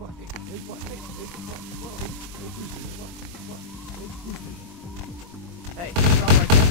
Hey, stop like that.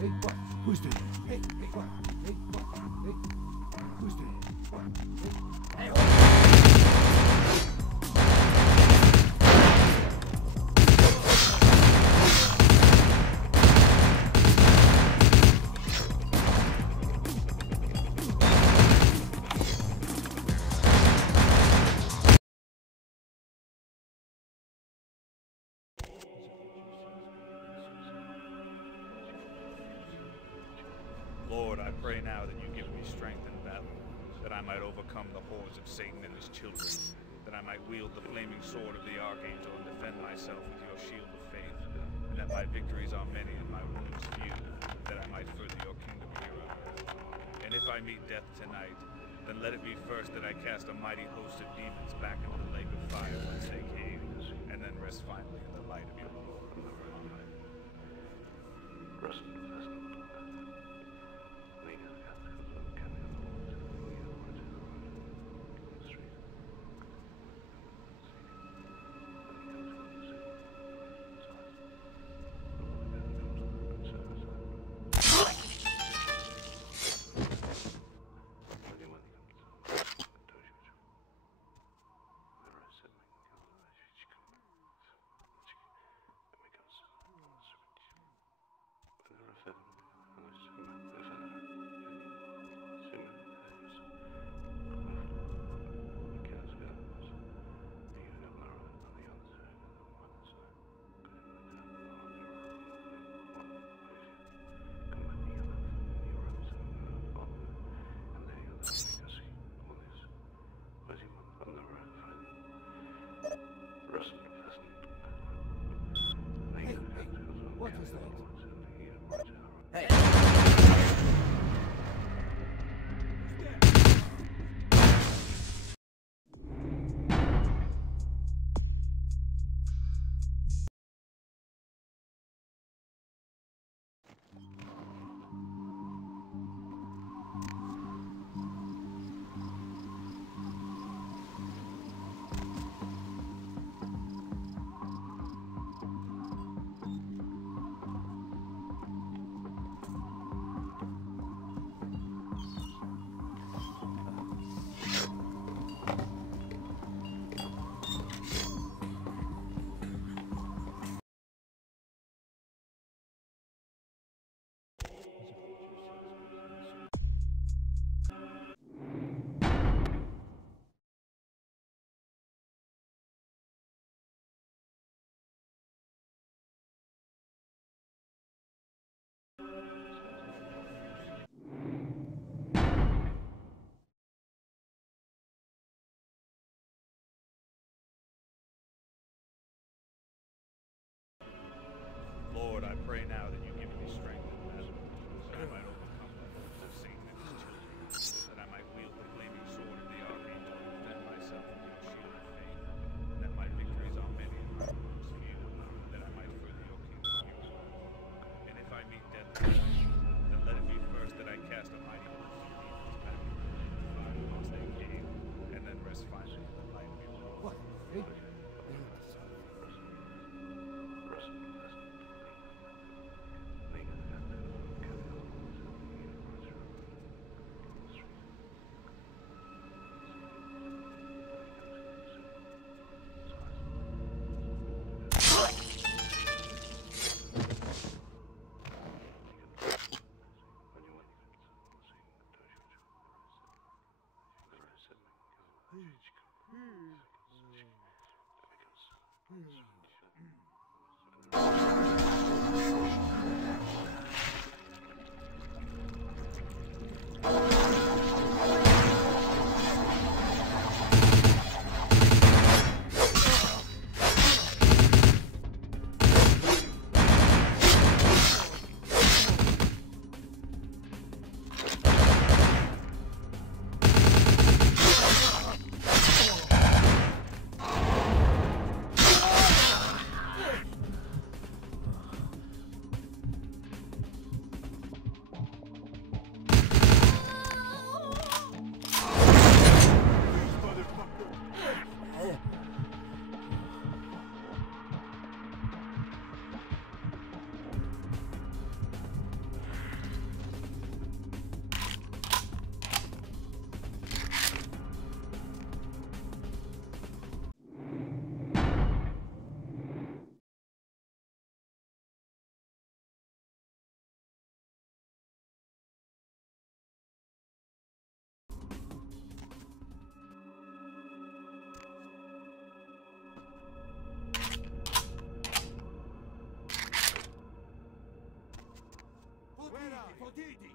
Hey, what? Who's there? Hey, what? Hey, what? Hey, who's there? What? Hey, Lord, I pray now that you give me strength in battle, that I might overcome the hordes of Satan and his children, that I might wield the flaming sword of the Archangel and defend myself with your shield of faith, and that my victories are many and my wounds few, that I might further your kingdom here on earth. And if I meet death tonight, then let it be first that I cast a mighty host of demons back into the lake of fire whence they came, and then rest finally in the light of your glory. What is that? Hey! Lord, I pray now that you give me strength in battle, that I might overcome the foes of Satan and his children, that I might wield the flaming sword of the archangel and defend myself with your shield of faith, and that my victories are many and my wounds few, that I might further your kingdom here. And if I meet death tonight, then let it be first that I cast a mighty wolf of demons back into the fire across their cave, and then rest finally in the light below. What? Hey? Fotiti!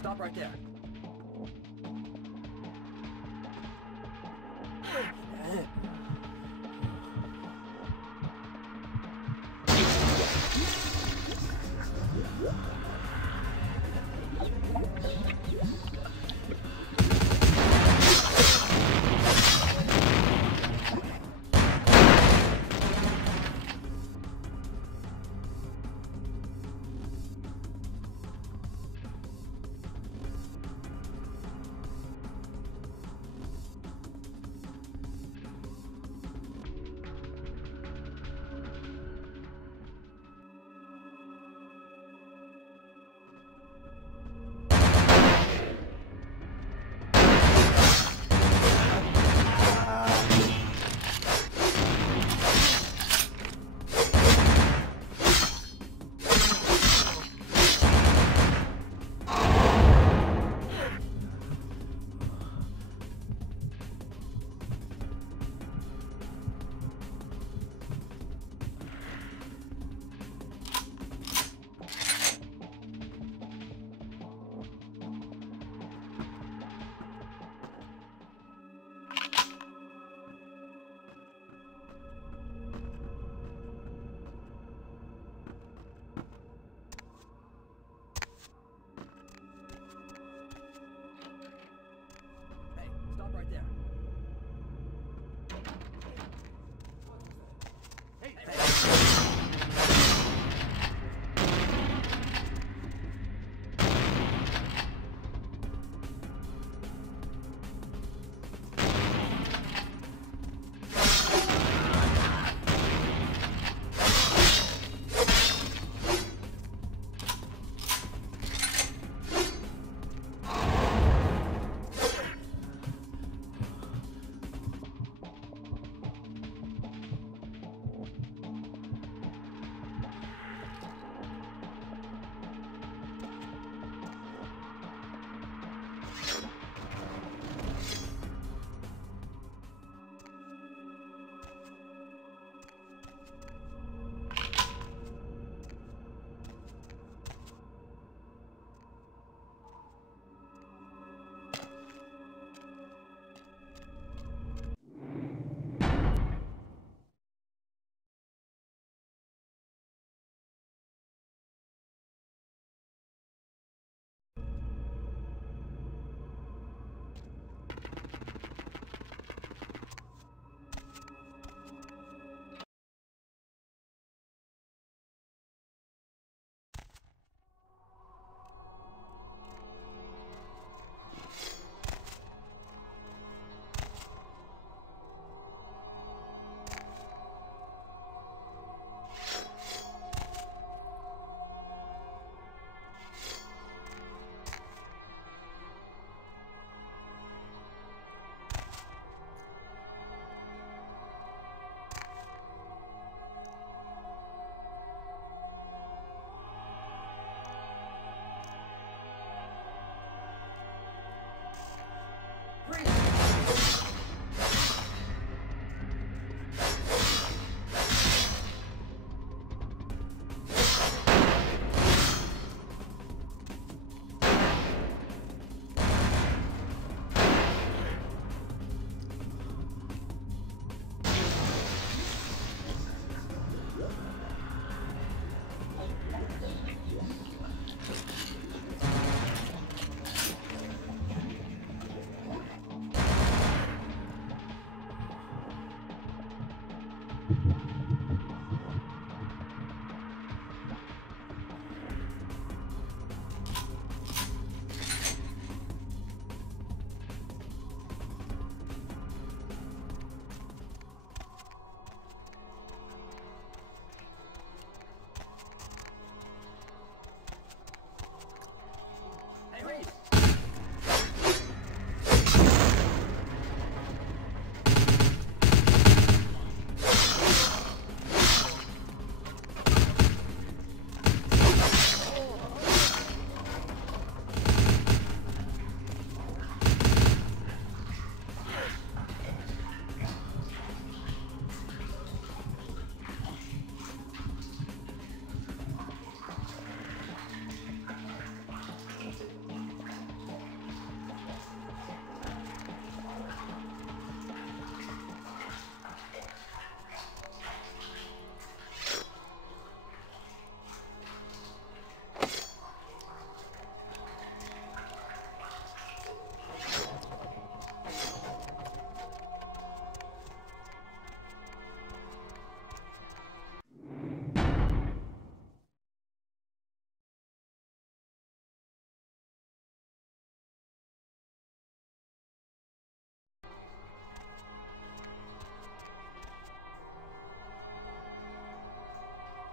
Stop right there. Hey, Reese!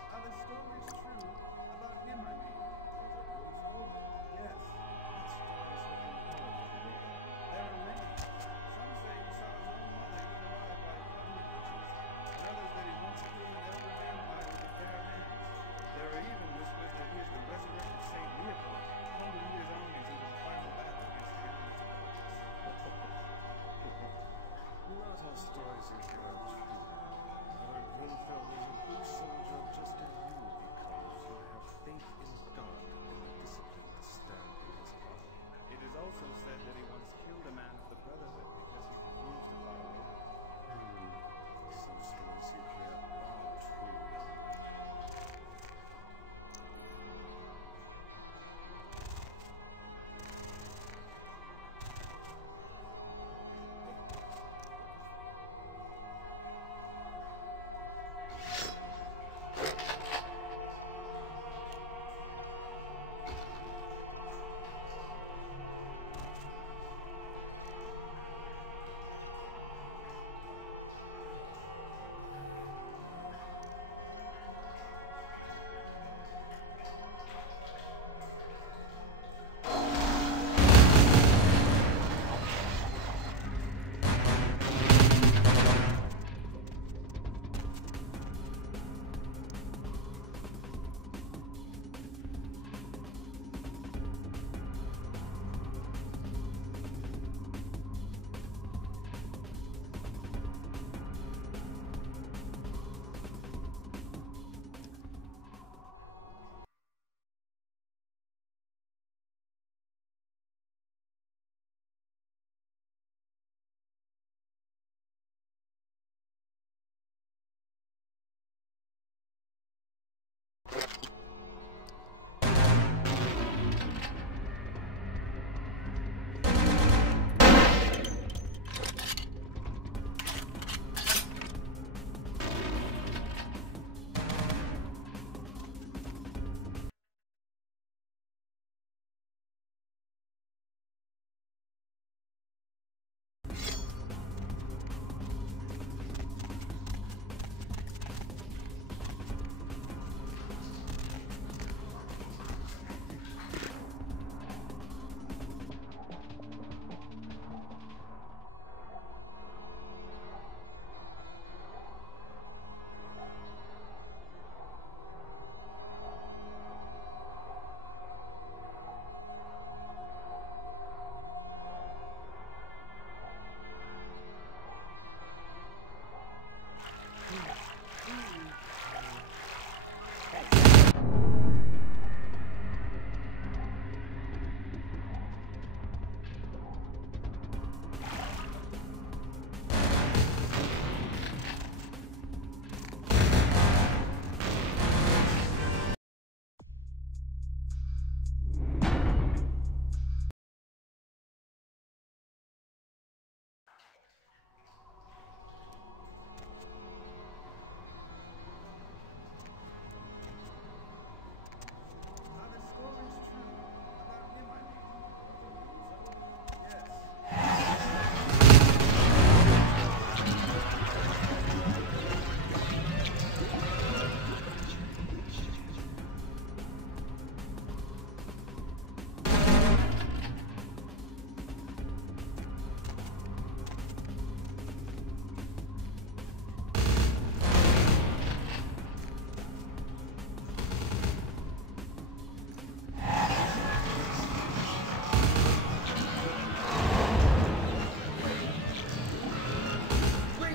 Are the stories true? About him, I mean. Yes, these stories have been told. There are many. Some say he saw his own mother eaten alive by government witches, and others that he once killed an elder vampire with his bare hands. There are even whispers that he is the resurrected Saint Leopold, come to lead his armies into the final battle against the enemies of darkness. Not all stories you hear are true. Lord Grenfell is a good soldier just as you will become if you have faith in God and the discipline to stand in his army. It is also said that he once killed a man of the Brotherhood because he refused to follow him. Some stories you hear are true.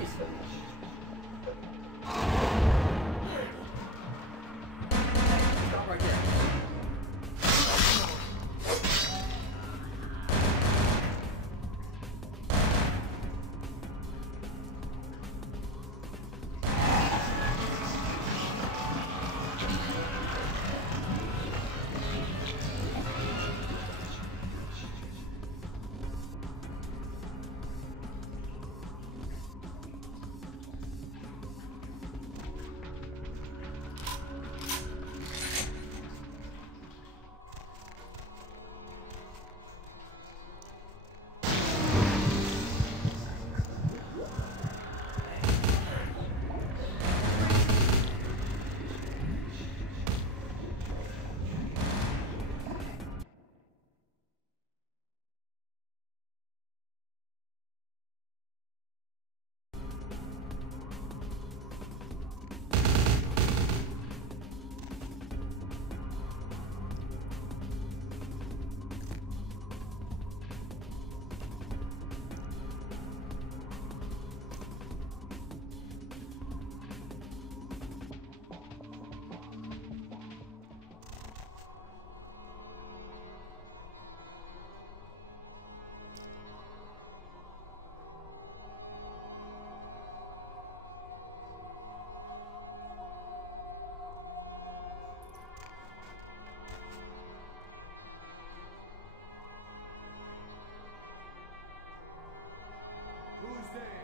Stop right there. Who's there?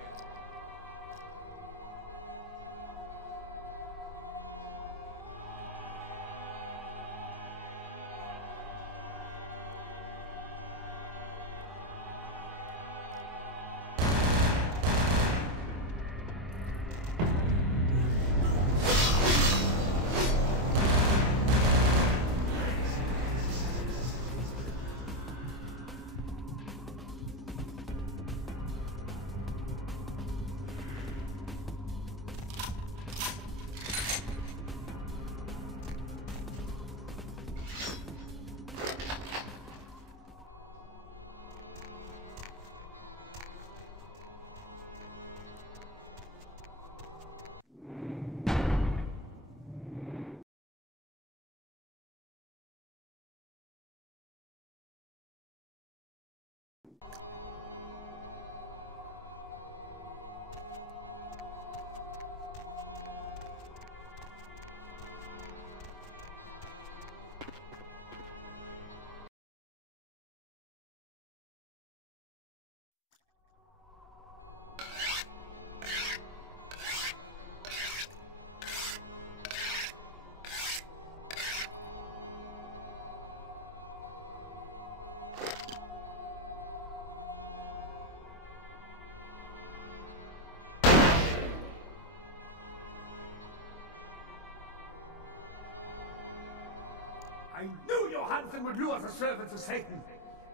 I knew Johansen would lure the servant to Satan,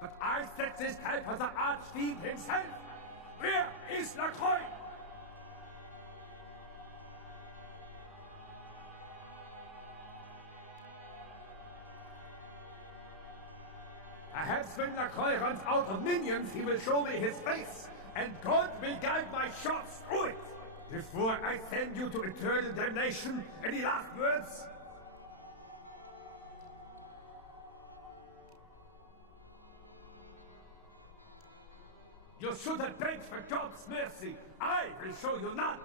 but I set this help on the Archfiend himself. Where is Lacroix? Perhaps when Lacroix runs out of minions, he will show me his face, and God will guide my shots through it. Before I send you to eternal damnation, any last words? You should have begged for God's mercy. I will show you none.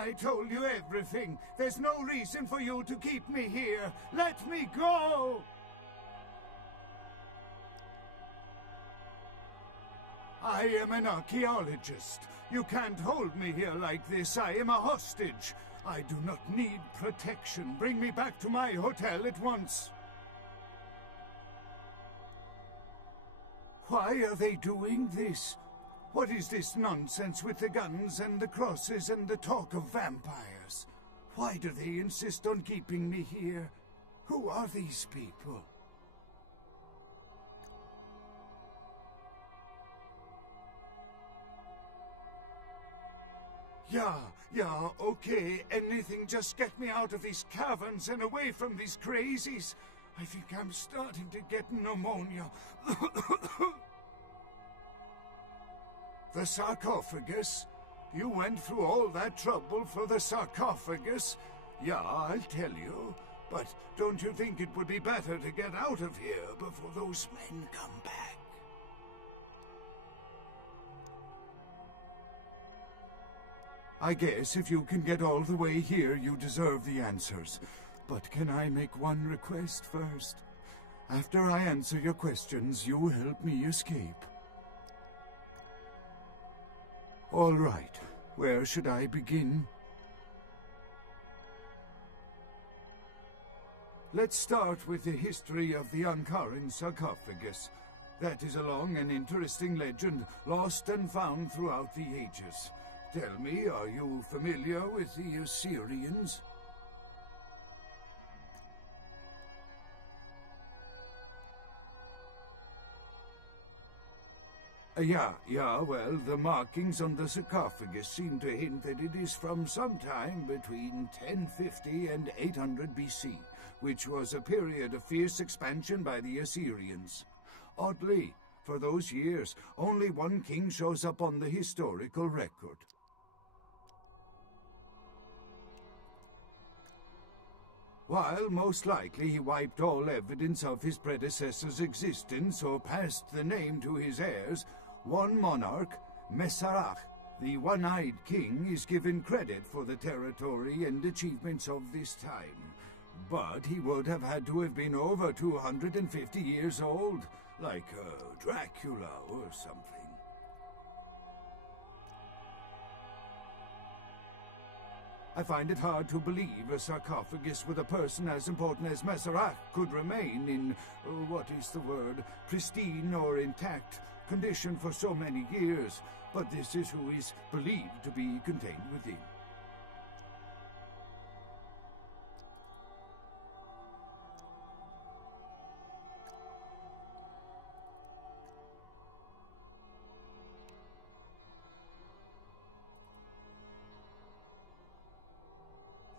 I told you everything. There's no reason for you to keep me here. Let me go! I am an archaeologist. You can't hold me here like this. I am a hostage. I do not need protection. Bring me back to my hotel at once. Why are they doing this? What is this nonsense with the guns and the crosses and the talk of vampires? Why do they insist on keeping me here? Who are these people? Yeah, okay. Anything, just get me out of these caverns and away from these crazies. I think I'm starting to get pneumonia. The sarcophagus? You went through all that trouble for the sarcophagus? Yeah, I'll tell you. But don't you think it would be better to get out of here before those men come back? I guess if you can get all the way here, you deserve the answers. But can I make one request first? After I answer your questions, you help me escape. All right. Where should I begin? Let's start with the history of the Ankaran sarcophagus. That is a long and interesting legend, lost and found throughout the ages. Tell me, are you familiar with the Assyrians? Yeah, well, the markings on the sarcophagus seem to hint that it is from sometime between 1050 and 800 BC, which was a period of fierce expansion by the Assyrians. Oddly, for those years, only one king shows up on the historical record. While most likely he wiped all evidence of his predecessor's existence or passed the name to his heirs, one monarch, Masquerade, the one-eyed king, is given credit for the territory and achievements of this time. But he would have had to have been over 250 years old, like Dracula or something. I find it hard to believe a sarcophagus with a person as important as Masquerade could remain in, what is the word, pristine or intact condition for so many years, but this is who is believed to be contained within.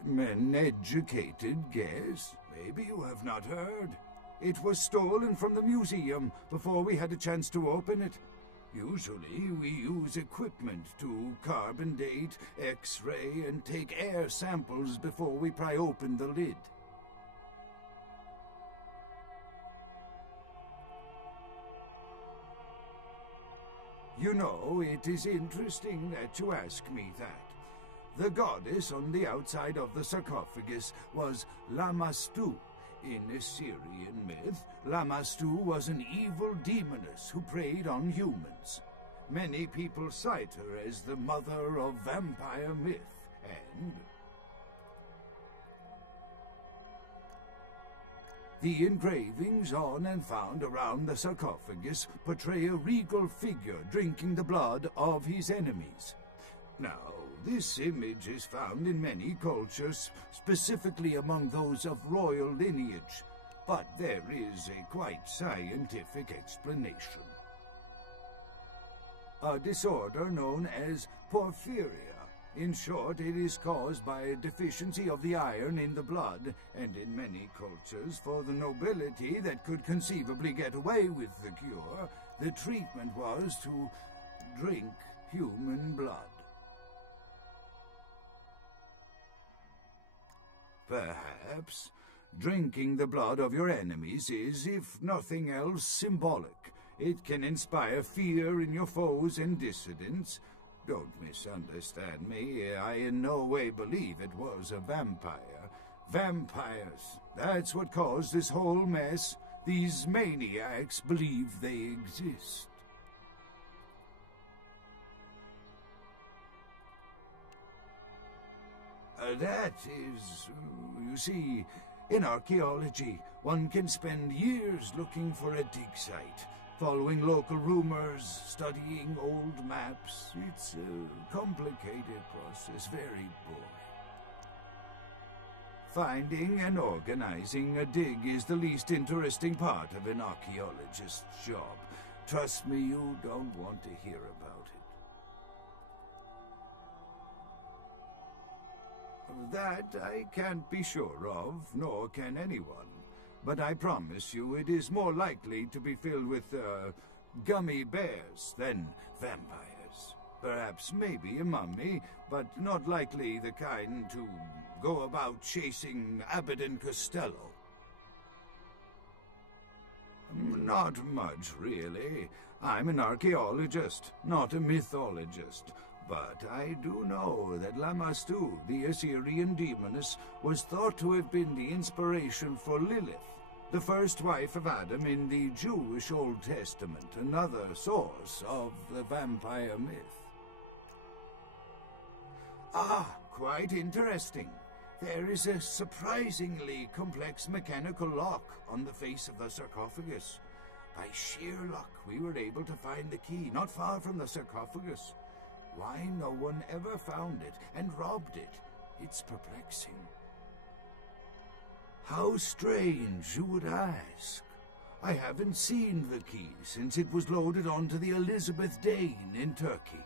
Men educated, guess. Maybe you have not heard. It was stolen from the museum before we had a chance to open it. Usually we use equipment to carbon date, X-ray, and take air samples before we pry open the lid. You know, it is interesting that you ask me that. The goddess on the outside of the sarcophagus was Lamastu. In Assyrian myth, Lamastu was an evil demoness who preyed on humans. Many people cite her as the mother of vampire myth, and the engravings on and found around the sarcophagus portray a regal figure drinking the blood of his enemies. Now, this image is found in many cultures, specifically among those of royal lineage, but there is a quite scientific explanation. A disorder known as porphyria. In short, it is caused by a deficiency of the iron in the blood, and in many cultures, for the nobility that could conceivably get away with the cure, the treatment was to drink human blood. Perhaps drinking the blood of your enemies is, if nothing else, symbolic. It can inspire fear in your foes and dissidents. Don't misunderstand me. I in no way believe it was a vampire. Vampires. That's what caused this whole mess. These maniacs believe they exist. That is, you see, in archaeology, one can spend years looking for a dig site, following local rumors, studying old maps. It's a complicated process, very boring. Finding and organizing a dig is the least interesting part of an archaeologist's job. Trust me, you don't want to hear about it. That I can't be sure of, nor can anyone. But I promise you it is more likely to be filled with, gummy bears than vampires. Perhaps maybe a mummy, but not likely the kind to go about chasing Abbott and Costello. Not much, really. I'm an archaeologist, not a mythologist. But I do know that Lamastu, the Assyrian demoness, was thought to have been the inspiration for Lilith, the first wife of Adam in the Jewish Old Testament, another source of the vampire myth. Ah, quite interesting. There is a surprisingly complex mechanical lock on the face of the sarcophagus. By sheer luck, we were able to find the key not far from the sarcophagus. Why no one ever found it and robbed it? It's perplexing. How strange, you would ask. I haven't seen the key since it was loaded onto the Elizabeth Dane in Turkey.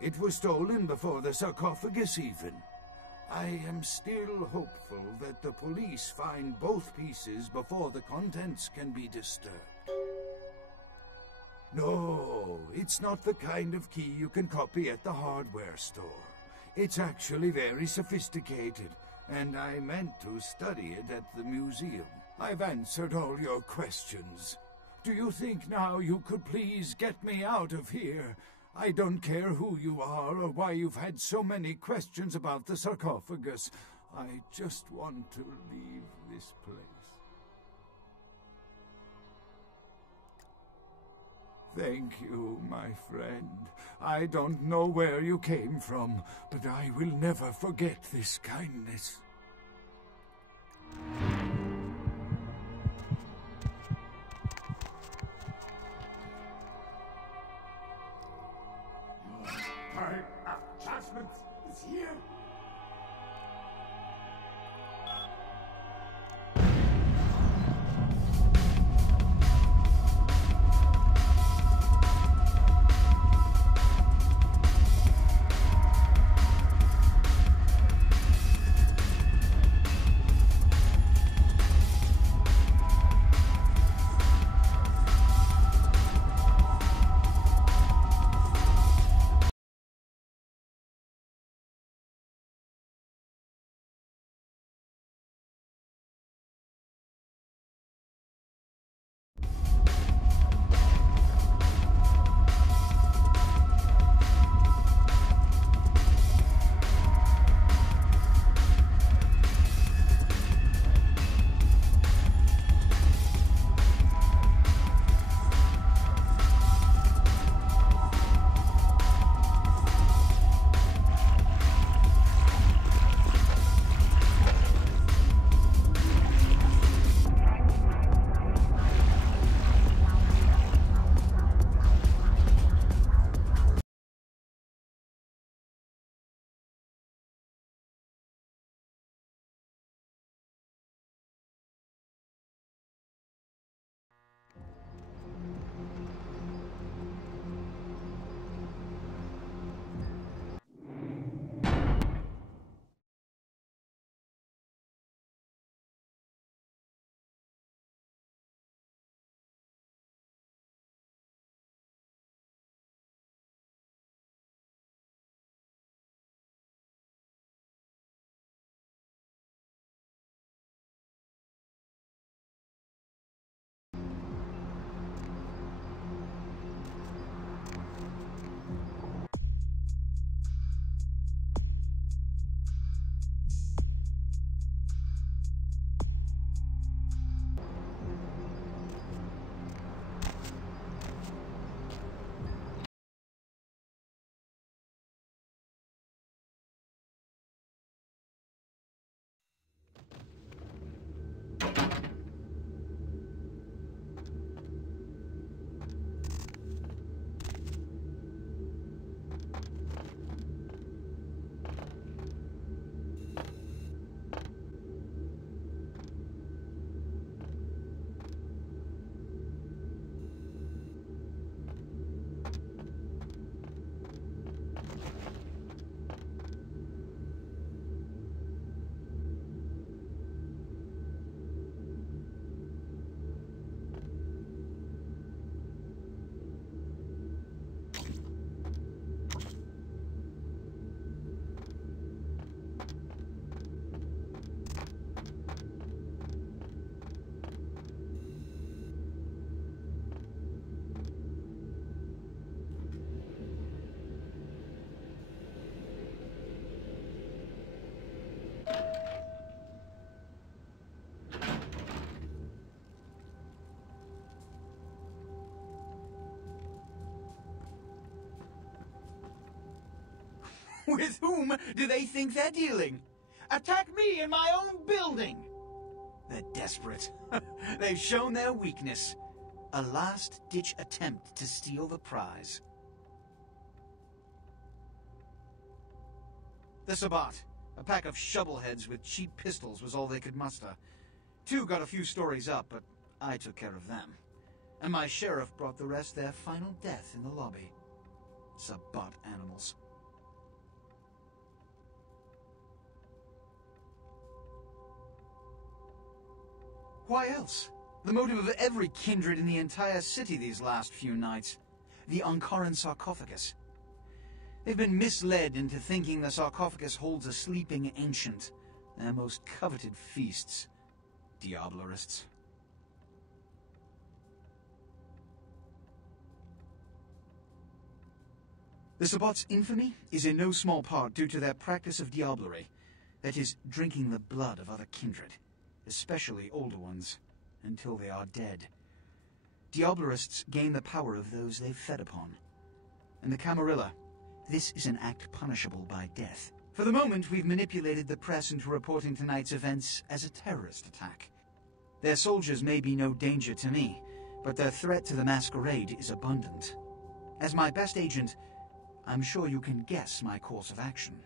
It was stolen before the sarcophagus even. I am still hopeful that the police find both pieces before the contents can be disturbed. No, it's not the kind of key you can copy at the hardware store. It's actually very sophisticated, and I meant to study it at the museum. I've answered all your questions. Do you think now you could please get me out of here? I don't care who you are or why you've had so many questions about the sarcophagus. I just want to leave this place. Thank you, my friend. I don't know where you came from, but I will never forget this kindness. Time of judgment is here. With whom do they think they're dealing? Attack me in my own building! They're desperate. They've shown their weakness. A last-ditch attempt to steal the prize. The Sabbat. A pack of shovelheads with cheap pistols was all they could muster. Two got a few stories up, but I took care of them. And my sheriff brought the rest their final death in the lobby. Sabbat animals. Why else? The motive of every kindred in the entire city these last few nights. The Ankaran sarcophagus. They've been misled into thinking the sarcophagus holds a sleeping ancient. Their most coveted feasts. Diablerists. The Sabbat's infamy is in no small part due to their practice of diablerie. That is, drinking the blood of other kindred. Especially older ones, until they are dead. Diablerists gain the power of those they've fed upon. And the Camarilla, this is an act punishable by death. For the moment, we've manipulated the press into reporting tonight's events as a terrorist attack. Their soldiers may be no danger to me, but their threat to the Masquerade is abundant. As my best agent, I'm sure you can guess my course of action.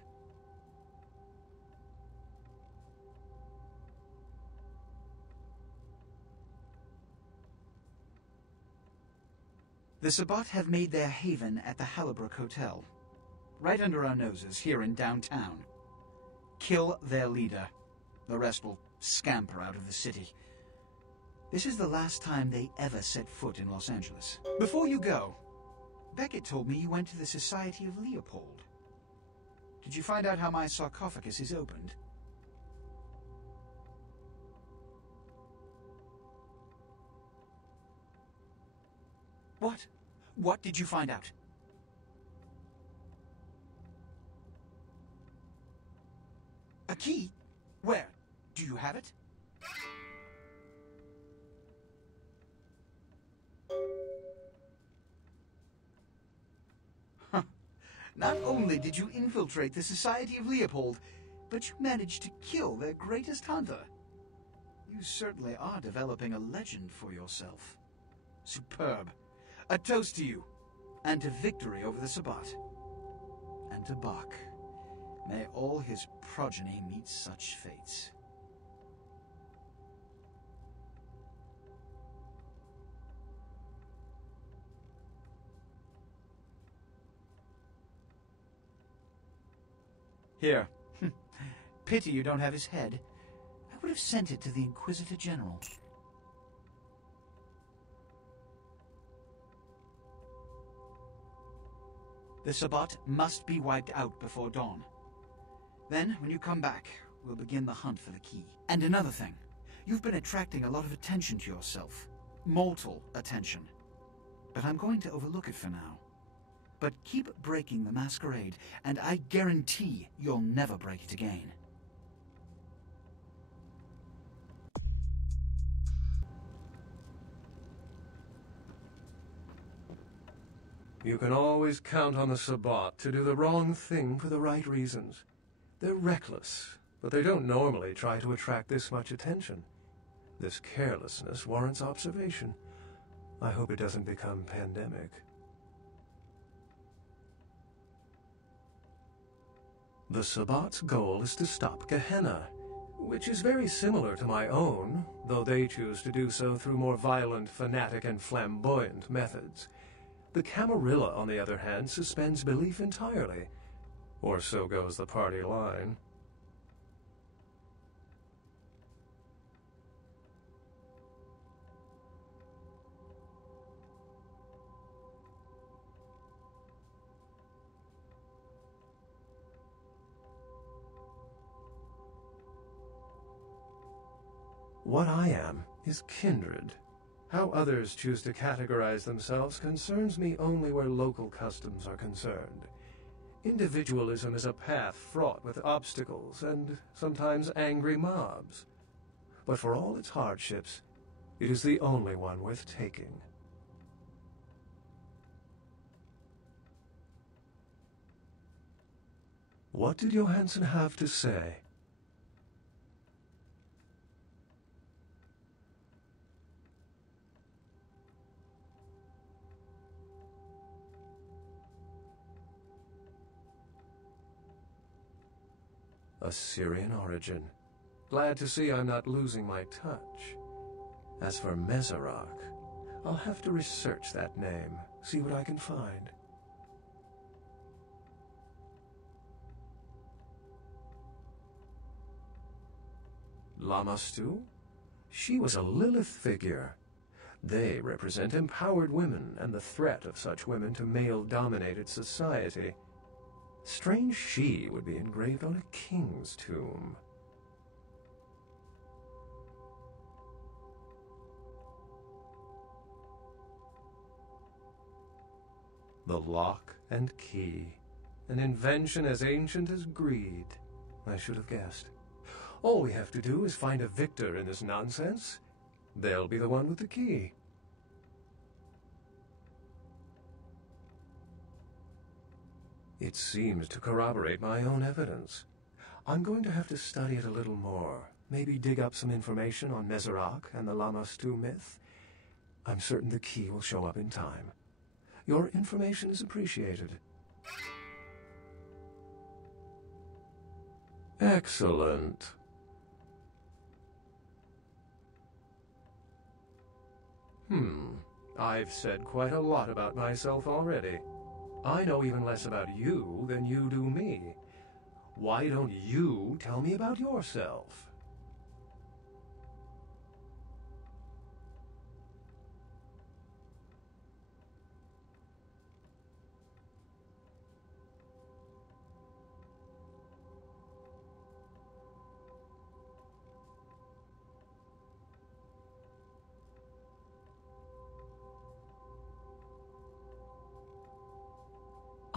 The Sabbat have made their haven at the Hallibrook Hotel, right under our noses here in downtown. Kill their leader. The rest will scamper out of the city. This is the last time they ever set foot in Los Angeles. Before you go, Beckett told me you went to the Society of Leopold. Did you find out how my sarcophagus is opened? What? What did you find out? A key? Where? Do you have it? Huh. Not only did you infiltrate the Society of Leopold, but you managed to kill their greatest hunter. You certainly are developing a legend for yourself. Superb. A toast to you, and to victory over the Sabbat. And to Bach. May all his progeny meet such fates. Here. Pity you don't have his head. I would have sent it to the Inquisitor General. The Sabbat must be wiped out before dawn. Then, when you come back, we'll begin the hunt for the key. And another thing. You've been attracting a lot of attention to yourself. Mortal attention. But I'm going to overlook it for now. But keep breaking the Masquerade, and I guarantee you'll never break it again. You can always count on the Sabbat to do the wrong thing for the right reasons. They're reckless, but they don't normally try to attract this much attention. This carelessness warrants observation. I hope it doesn't become pandemic. The Sabbat's goal is to stop Gehenna, which is very similar to my own, though they choose to do so through more violent, fanatic, and flamboyant methods. The Camarilla, on the other hand, suspends belief entirely. Or so goes the party line. What I am is kindred. How others choose to categorize themselves concerns me only where local customs are concerned. Individualism is a path fraught with obstacles and sometimes angry mobs. But for all its hardships, it is the only one worth taking. What did Johansson have to say? Assyrian origin. Glad to see I'm not losing my touch. As for Mesarach, I'll have to research that name, see what I can find. Lamastu? She was a Lilith figure. They represent empowered women and the threat of such women to male-dominated society. Strange she would be engraved on a king's tomb. The lock and key. An invention as ancient as greed. I should have guessed. All we have to do is find a victor in this nonsense. They'll be the one with the key. It seems to corroborate my own evidence. I'm going to have to study it a little more. Maybe dig up some information on Mesarach and the Lamastu myth. I'm certain the key will show up in time. Your information is appreciated. Excellent. I've said quite a lot about myself already. I know even less about you than you do me. Why don't you tell me about yourself?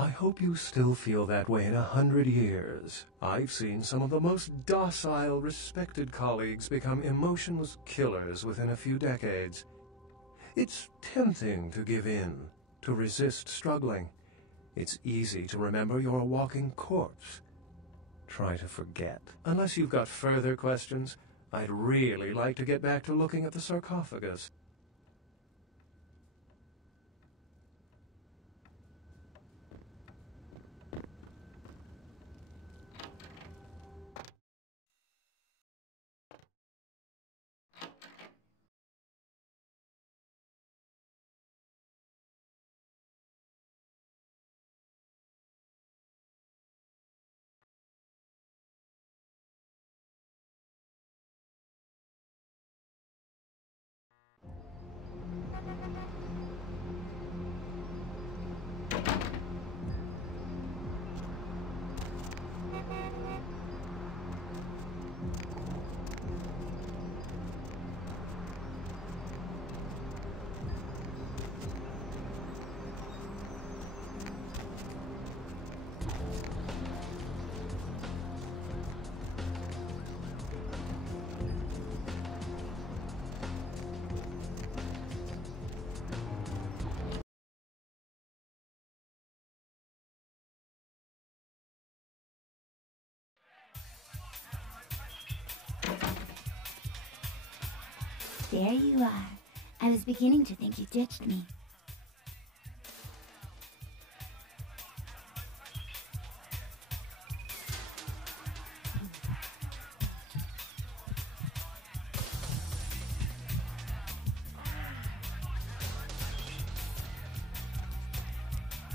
I hope you still feel that way in 100 years. I've seen some of the most docile, respected colleagues become emotionless killers within a few decades. It's tempting to give in, to resist struggling. It's easy to remember you're a walking corpse. Try to forget. Unless you've got further questions, I'd really like to get back to looking at the sarcophagus. There you are. I was beginning to think you ditched me.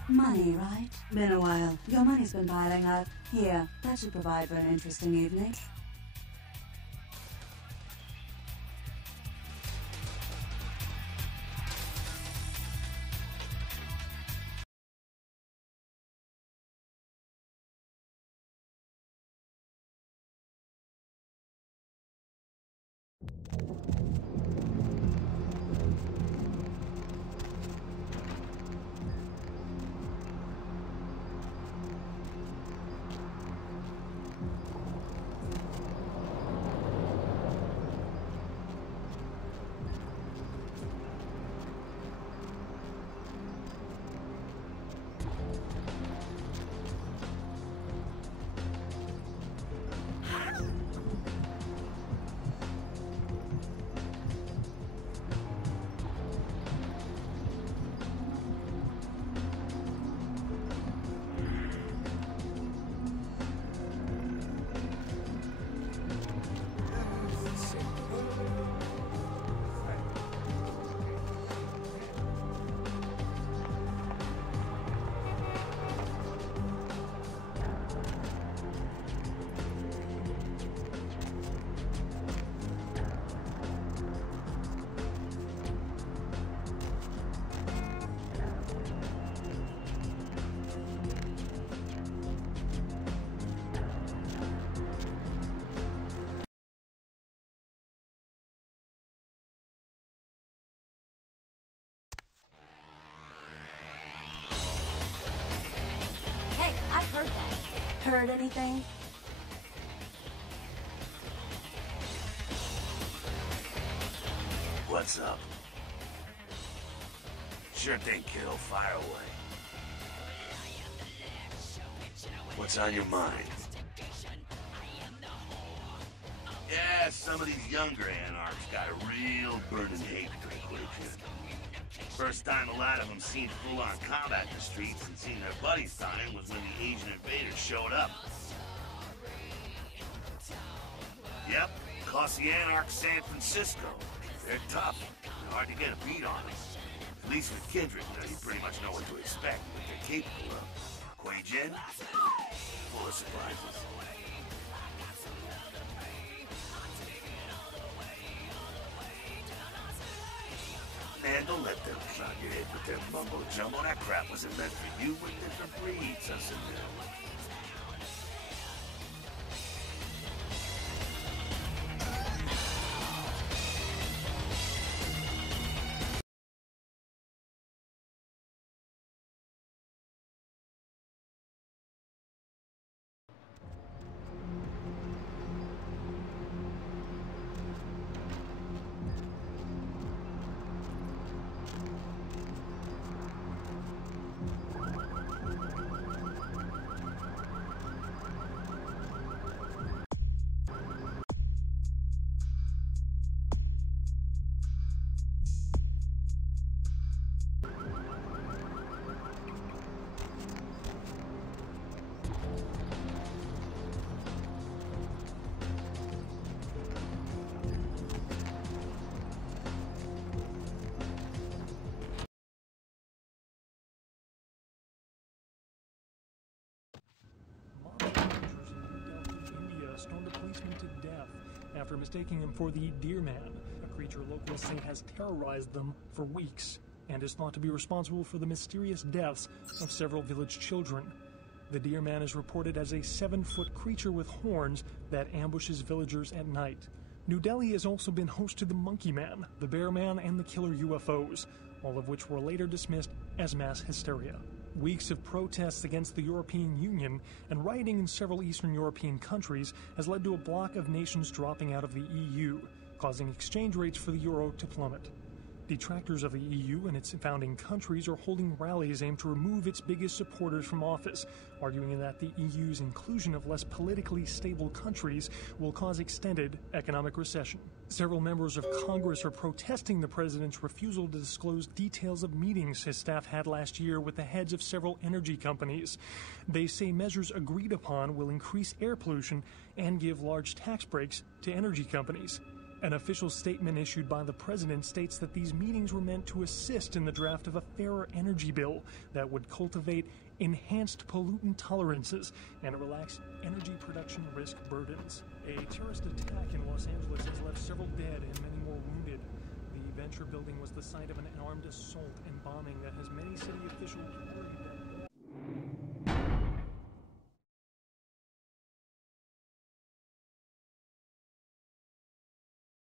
Money, right? Been a while. Your money's been piling up. Here, that should provide for an interesting evening. Heard anything? What's up? Sure thing, kiddo. Fire away. What's on your mind? Yeah, some of these younger anarchs got a real burning hatred with you. First time a lot of them seen full-on combat in the streets and seen their buddies dying was when the Asian invaders showed up. Yep, cost the anarchs San Francisco. They're tough. Hard to get a beat on them. At least with Kindred, you pretty much know what to expect, what they're capable of. Quay Jin? Full of surprises. Man, don't let them cloud your head with their mumbo-jumbo. That crap wasn't meant for you. We're different breeds, us and them. Stormed a policeman to death after mistaking him for the Deer Man, a creature locals say has terrorized them for weeks and is thought to be responsible for the mysterious deaths of several village children. The Deer Man is reported as a 7-foot creature with horns that ambushes villagers at night. New Delhi has also been host to the Monkey Man, the Bear Man, and the Killer UFOs, all of which were later dismissed as mass hysteria. Weeks of protests against the European Union and rioting in several Eastern European countries has led to a bloc of nations dropping out of the EU, causing exchange rates for the euro to plummet. Detractors of the EU and its founding countries are holding rallies aimed to remove its biggest supporters from office, arguing that the EU's inclusion of less politically stable countries will cause extended economic recession. Several members of Congress are protesting the president's refusal to disclose details of meetings his staff had last year with the heads of several energy companies. They say measures agreed upon will increase air pollution and give large tax breaks to energy companies. An official statement issued by the president states that these meetings were meant to assist in the draft of a fairer energy bill that would cultivate enhanced pollutant tolerances and relax energy production risk burdens. A terrorist attack in Los Angeles has left several dead and many more wounded. The Venture building was the site of an armed assault and bombing that has many city officials worried